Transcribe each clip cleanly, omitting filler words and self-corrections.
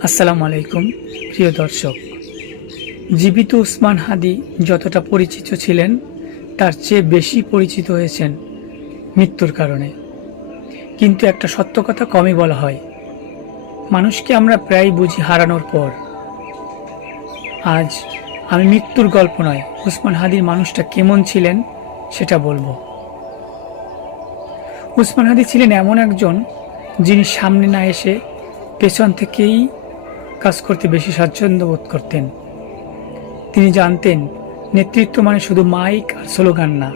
আসসালামু আলাইকুম প্রিয় দর্শক। জীবিত উসমান হাদি যতটা পরিচিত ছিলেন তার চেয়ে বেশি পরিচিত হয়েছেন মৃত্যুর কারণে। কিন্তু একটা সত্য কথা কমই বলা হয়, মানুষকে আমরা প্রায় বুঝি হারানোর পর। আজ আমি মৃত্যুর গল্প নয়, উসমান হাদির মানুষটা কেমন ছিলেন সেটা বলবো। উসমান হাদি ছিলেন এমন একজন যিনি সামনে না এসে পেছন থেকেই কাজ করতে বেশি স্বাচ্ছন্দ্য বোধ করতেন। তিনি জানতেন নেতৃত্ব মানে শুধু মাইক আর স্লোগান না,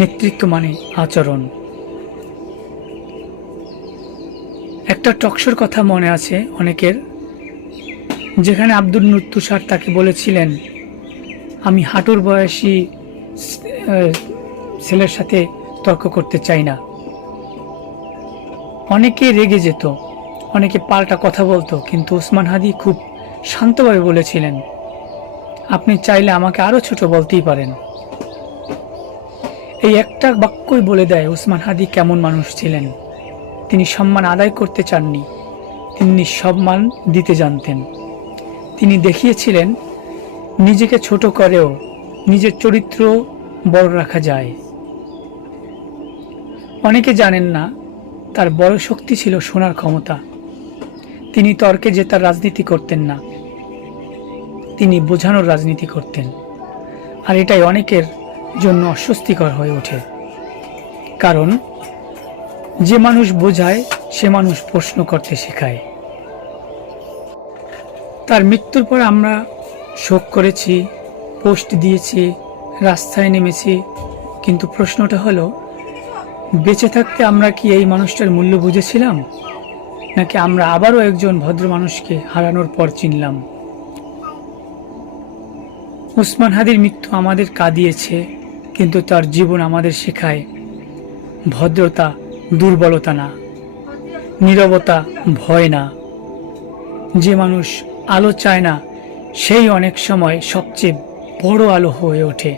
নেতৃত্ব মানে আচরণ। একটা টকশোর কথা মনে আছে অনেকের, যেখানে আব্দুল নূর তুষার তাকে বলেছিলেন, আমি হাঁটুর বয়সী ছেলের সাথে তর্ক করতে চাই না। অনেকে রেগে যেত, অনেকে পাল্টা কথা বলতো, কিন্তু উসমান হাদি খুব শান্তভাবে বলেছিলেন, আপনি চাইলে আমাকে আরো ছোট বলতেই পারেন। এই একটা বাক্যই বলে দেয় উসমান হাদি কেমন মানুষ ছিলেন। তিনি সম্মান আদায় করতে চাননি, তিনি সম্মান দিতে জানতেন। তিনি দেখিয়েছিলেন নিজেকে ছোট করেও নিজের চরিত্র বড় রাখা যায়। অনেকে জানেন না তার বড় শক্তি ছিল শোনার ক্ষমতা। তিনি তর্কে জেতার রাজনীতি করতেন না, তিনি বোঝানোর রাজনীতি করতেন। আর এটাই অনেকের জন্য অস্বস্তিকর হয়ে ওঠে, কারণ যে মানুষ বোঝায় সে মানুষ প্রশ্ন করতে শেখায়। তার মৃত্যুর পর আমরা শোক করেছি, পোস্ট দিয়েছি, রাস্তায় নেমেছি, কিন্তু প্রশ্নটা হলো, বেঁচে থাকতে আমরা কি এই মানুষটার মূল্য বুঝেছিলাম, নাকি আমরা আবারও একজন ভদ্র মানুষকে হারানোর পর চিনলাম? উসমান হাদির মৃত্যু আমাদের কাঁদিয়েছে, কিন্তু তার জীবন আমাদের শেখায় ভদ্রতা দুর্বলতা না, নীরবতা ভয় না। যে মানুষ আলো চায় না সেই অনেক সময় সবচেয়ে বড় আলো হয়ে ওঠে।